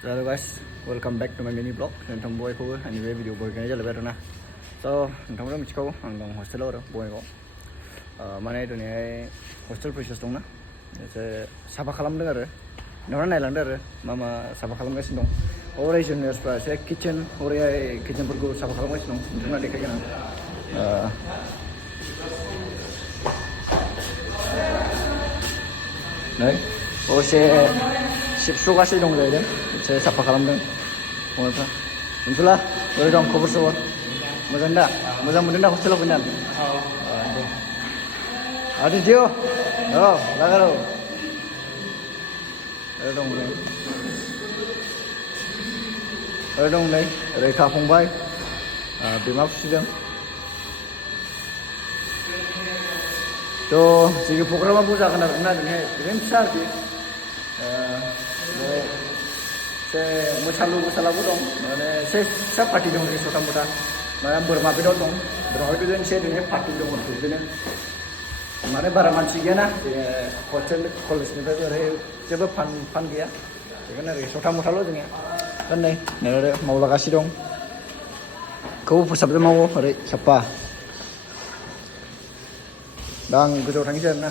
Hello guys, welcome back to my mini vlog. Nonton boyखौबो आंनि बे video बय गायनाय जालायबाय आरोना। So नोंथांमोना मिथिखागौ आं दं हस्टेलाव आरो बयगाव। माने दिनैहाय हस्टेल प्रेसार्स दंना एसे साफा खालामदों आरो नोंथाङा नायलांदो आरो मा साफा खालामगासिनो दं। हरै जुनियर्सफ्रा एसे हरैहाय किचेनफोरखौ साफा खालामगासिनो दं नोंथाङा देखायगोन आं। नै एसे सिबस्र'गासिनो दं जाहैदों एसे साफा खालामदों फंबायफ्रा। मिन्थुला बोरै दं खबर सबर मोजां दा? मोजां मोनदों दा हस्टेलाव फैनानै? दे आदित्य लागार दं नै दं नै रैखा फंबाय बिमा फिसिदों। थ' जोंनि प्रग्रामा जागोन आरोना दिनैहाय ओरैनो फिसा आरोखि एसे मोसालाबो दं माने एसे फिसा पार्टि दं आरोखि सथा मथा माने बोरमा बेदर दं बोरमा बेदरजों एसे दिनै पार्टि दं आरोखि बिदिनो माने बारा मानसि गैयाना हस्टेल कलेजनिफ्रायबो ओरै जेबो फान गैया बेखायनो ओरै सथा मथाल' जोङो दा नै ओरै मावलागासिनो दं खौबो फोसाबजों मावो ओरै साफा दा आं गोजौआव थांनोसै आरोना।